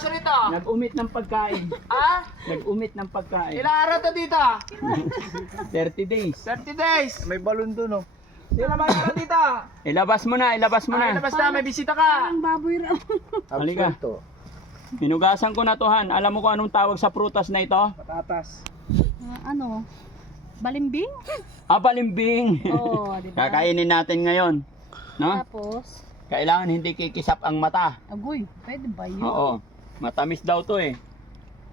sitwasyon nito? Nag-umit ng pagkain. Ha? Nag-umit ng pagkain. Ilang araw to dito? 30 days. 30 days. May balon doon, oh. Sino ba yung dito? Ilabas mo na, ilabas mo na. Labas na, may bisita ka. Ang baboy raw. Halika. Absuelto. Hinugasan ko na to, Han. Alam mo kung anong tawag sa prutas na ito? Patatas. Ano? Balimbing? Balimbing. Oo, di ba? Kakainin natin ngayon. No? Tapos, Kailangan hindi kikisap ang mata. agoy, pwede ba yun? Oo. Matamis daw to eh.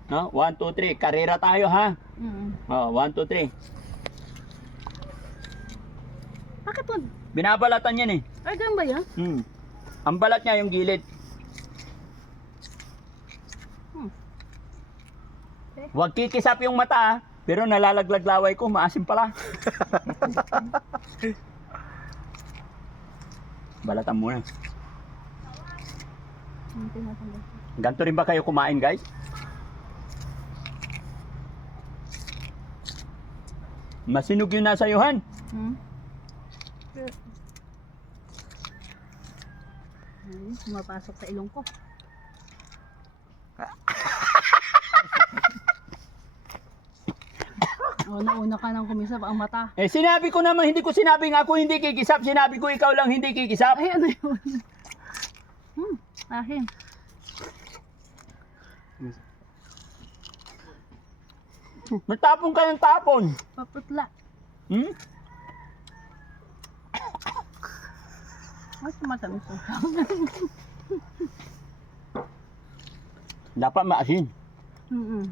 No? 1, 2, 3. Karera tayo ha. Mm. Oh, 1, 2, 3. Bakit po? Binabalatan yan eh. Ay, ganun ba yan? Ang balat niya yung gilid. Hmm. Huwag kikisap yung mata ha. Pero nalalaglag laway ko, maasim pala. Balatan muna. Hindi tinatanggal. Ganto rin ba kayo kumain, guys? Masinog yung nasa yuhan. Hmm? Ay, sumapasok sa ilong ko. Una-una ka nang kumisap ang mata. Eh sinabi ko naman, hindi ko sinabing ako hindi kikisap. Sinabi ko ikaw lang hindi kikisap. Ay, ano yun? Akin. Matapon ka ng tapon. Paputla. Hmm? Ay, tumatamis ko. Dapat maasin. Hmm.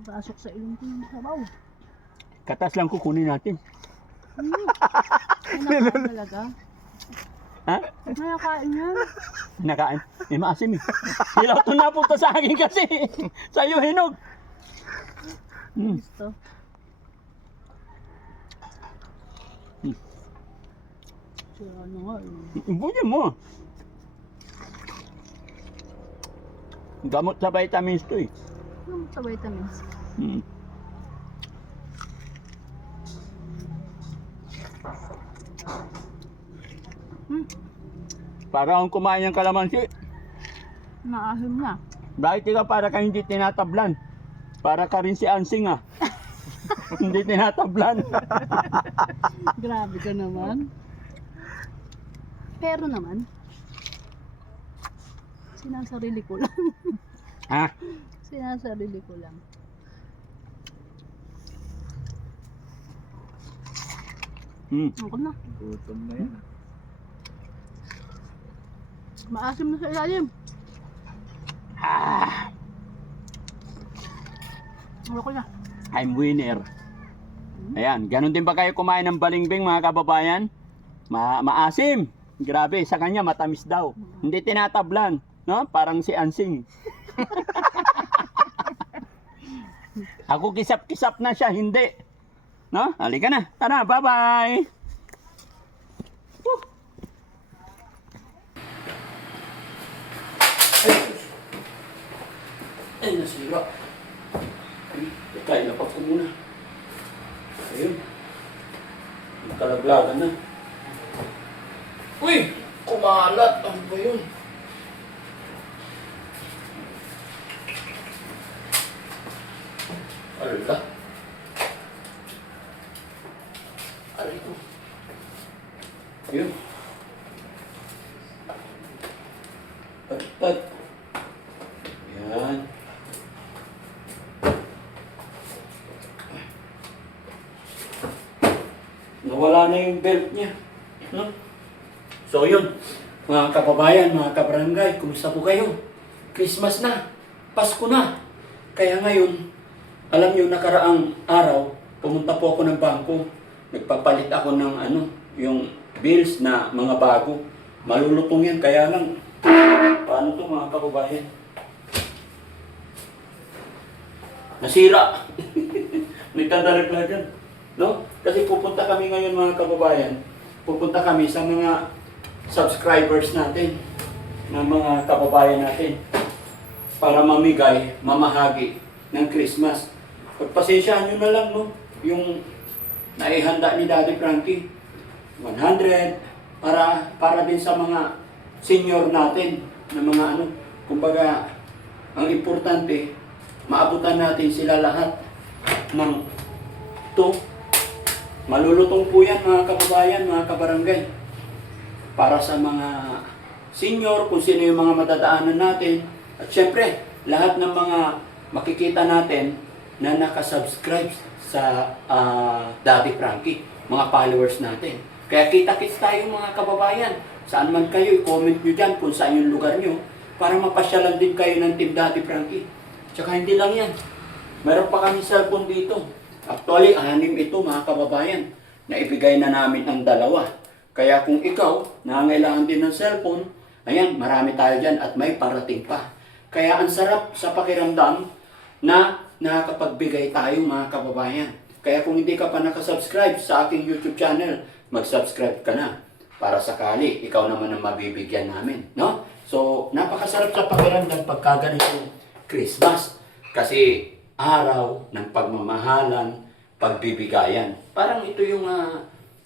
Pasok sa ilong ko yung sabaw. Katas lang kukunin natin. Ay, nakain talaga. Ha? Nakain yan. Nakain. Eh maasim eh. Hilaw to napunta sa akin kasi. Sa'yo hinog. Gusto. Kaya ano nga eh. Bunin mo. Gamot sa vitamins to eh. Ano sa vitamins? Hmm. Para akong kumain ng kalamansi. Naahim na. Bakit ikaw para ka hindi tinatablan? Para ka rin si Ansing ah. Hindi tinatablan. Grabe ka naman. Pero naman, sinasarili ko lang. Ha? Sinasarili ko lang. Ako na. Gutom na yan. Maasim na sa ilalim. Ako na. I'm winner. Ayan, ganun din ba kayo kumain ng balingbing mga kababayan? Maasim. Grabe, sa kanya matamis daw. Hindi tinatablan, no? Parang si Ansing. Ako kisap-kisap na siya, hindi. No? Halika na. Tara, bye-bye. Ay, nasira. Ay, lapak ko muna. Ayun. Kalaglagan na. Uy! Kumalat! Ano ba yun? Ala. Aray ko. Yun. Pat. Yan. Nawala na yung belt niya. No? So yun, mga kababayan, mga kabarangay, kumusta po kayo? Christmas na, Pasko na. Kaya ngayon, alam niyo nakaraang araw, pumunta po ako ng bangko. Nagpapalit ako ng yung bills na mga bago. Malulutong yan, kaya lang, paano to mga kababayan? Nasira. May tadalaglagan. No? Kasi pupunta kami ngayon mga kababayan. Pupunta kami sa mga subscribers natin, ng mga kababayan natin, para mamigay, mamahagi ng Christmas. Pagpasensyahan nyo na lang, no? Yung naihanda ni Daddy Frankie, 100, para din sa mga senior natin na mga ano, kumbaga ang importante maabutan natin sila lahat ng to. Malulutong po yan mga kababayan, mga kabarangay. Para sa mga senior, kung sino yung mga madadaanan natin. At syempre, lahat ng mga makikita natin na nakasubscribe sa Daddy Frankie, mga followers natin. Kaya kita-kits tayo mga kababayan. Saan man kayo, i-comment nyo dyan kung saan yung lugar nyo para mapasyalan din kayo ng Team Daddy Frankie. Tsaka hindi lang yan. Meron pa kami cellphone dito. Actually, 6 ito mga kababayan na ibigay na namin ang 2. Kaya kung ikaw nangangailangan din ng cellphone, ayan, marami tayo dyan at may parating pa. Kaya ang sarap sa pakiramdam na nakakapagbigay tayo mga kababayan. Kaya kung hindi ka pa nakasubscribe sa aking YouTube channel, mag-subscribe ka na para sakali ikaw naman ang mabibigyan namin, no? So, napakasarap sa pakiramdam pagka ganito Christmas. Kasi araw ng pagmamahalan, pagbibigayan. Parang ito yung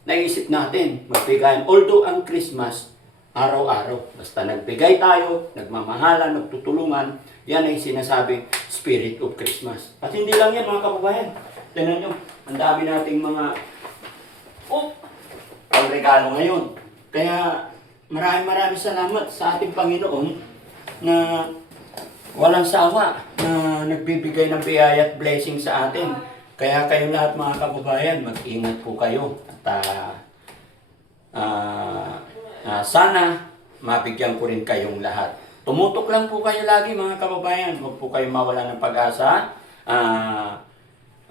naisip natin, magbigayan. Although ang Christmas, araw-araw. Basta nagbigay tayo, nagmamahalan, nagtutulungan, yan ay sinasabing Spirit of Christmas. At hindi lang yan mga kababayan. Tignan nyo, ang dami nating mga pangregalo ngayon. Kaya maraming salamat sa ating Panginoon na walang sawa na nagbibigay ng biyaya at blessing sa atin. Kaya kayong lahat mga kababayan, mag-ingat po kayo. At sana mabigyan ko rin kayong lahat. Tumutok lang po kayo lagi mga kababayan. Huwag po kayo mawala ng pag-asa.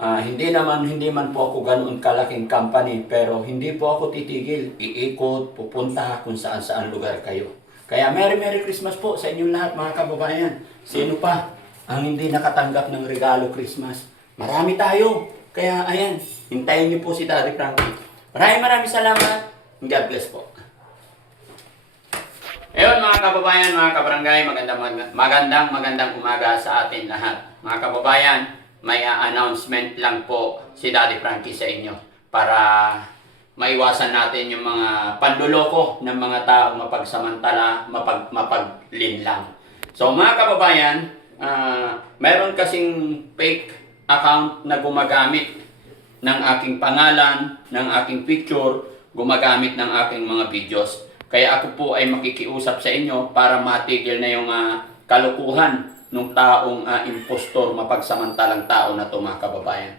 Hindi man po ako ganoon kalaking company, pero hindi po ako titigil. Iikot, pupunta kung saan lugar kayo. Kaya Merry Christmas po sa inyong lahat mga kababayan. Sino pa ang hindi nakatanggap ng regalo Christmas? Marami tayo. Kaya ayan, hintayin niyo po si Daddy Frankie. Maraming salamat. God bless po. Ayun mga kababayan, mga kabarangay, magandang umaga sa atin lahat. Mga kababayan, may announcement lang po si Daddy Frankie sa inyo para maiwasan natin yung mga panduloko ng mga tao mapagsamantala, mapaglinlang. So mga kababayan, meron kasing fake account na gumagamit ng aking pangalan, ng aking picture, gumagamit ng aking mga videos. Kaya ako po ay makikiusap sa inyo para matigil na yung kalukuhan ng taong impostor, mapagsamantalang tao na ito mga kababayan.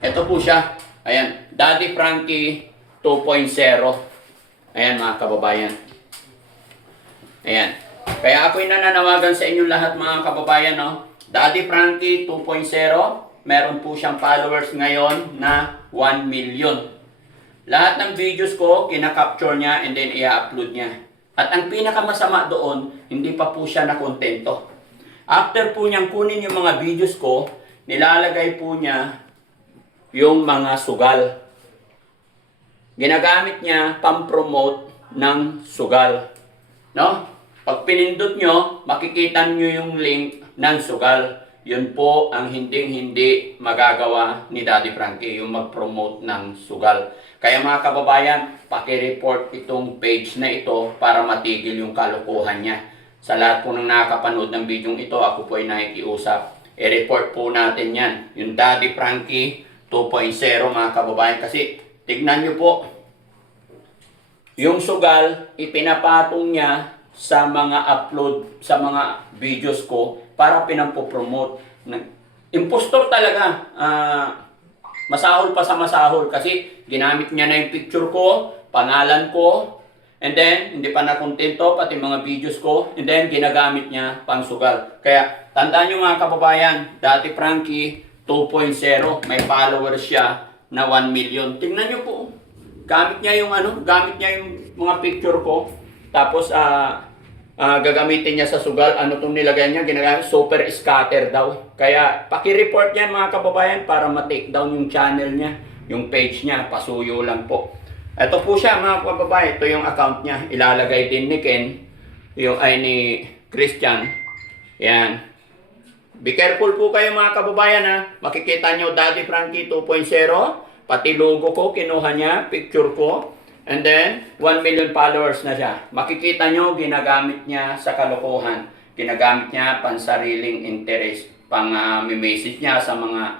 Ito po siya. Ayan, Daddy Frankie 2.0. Ayan mga kababayan. Ayan. Kaya ako'y nananawagan sa inyo lahat mga kababayan, no? Daddy Frankie 2.0, meron po siyang followers ngayon na 1 million. Lahat ng videos ko, kinakapture niya and then i-upload niya. At ang pinakamasama doon, hindi pa po siya nakontento. After po niyang kunin yung mga videos ko, nilalagay po niya yung mga sugal. Ginagamit niya pang-promote ng sugal. No? Pag pinindot nyo, makikita nyo yung link ng sugal. Yun po ang hindi magagawa ni Daddy Frankie, yung mag-promote ng sugal. Kaya mga kababayan, paki-report itong page na ito para matigil yung kalokohan niya. Sa lahat po ng nakakapanood ng video ito, ako po ay nakikiusap. I-report po natin yan. Yung Daddy Frankie 2.0 mga kababayan. Kasi tignan nyo po, yung sugal, ipinapatong niya sa mga upload, sa mga videos ko para pinampopromote. Impostor talaga. Masahol pa sa masahol kasi ginamit niya na yung picture ko, pangalan ko, and then hindi pa nakontento pati mga videos ko, and then ginagamit niya pang sugal. Kaya tandaan nyo mga kababayan, Daddy Frankie 2.0, may followers siya na 1 million. Tingnan nyo po, gamit niya yung mga picture ko, tapos gagamitin niya sa sugal. Ano itong nilagay niya? Ginagamit super scatter daw. Kaya paki-report yan mga kababayan para ma-take down yung channel niya, yung page niya. Pasuyo lang po. Ito po siya mga kababayan. Ito yung account niya. Ilalagay din ni Ken, yung ay ni Christian. Yan. Be careful po kayo mga kababayan ha. Makikita nyo Daddy Frankie 2.0. Pati logo ko kinuha niya, picture ko. And then, 1 million followers na siya. Makikita nyo, ginagamit niya sa kalokohan. Ginagamit niya pansariling interest. Pang-message niya sa mga,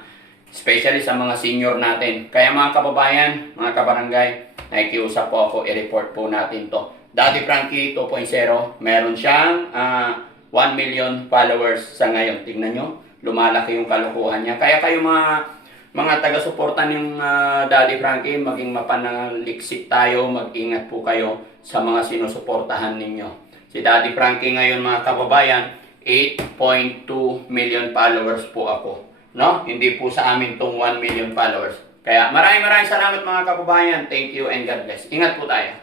especially sa mga senior natin. Kaya mga kababayan, mga kabarangay, nakikiusap po ako, i-report po natin to. Daddy Frankie 2.0, meron siyang 1 million followers sa ngayon. Tingnan nyo, lumalaki yung kalokohan niya. Kaya kayo mga taga-suporta ng Daddy Frankie, maging mapanaliksik tayo, mag-ingat po kayo sa mga sinusuportahan ninyo. Si Daddy Frankie ngayon mga kababayan, 8.2 million followers po ako. No? Hindi po sa amin tong 1 million followers. Kaya maraming salamat mga kababayan. Thank you and God bless. Ingat po tayo.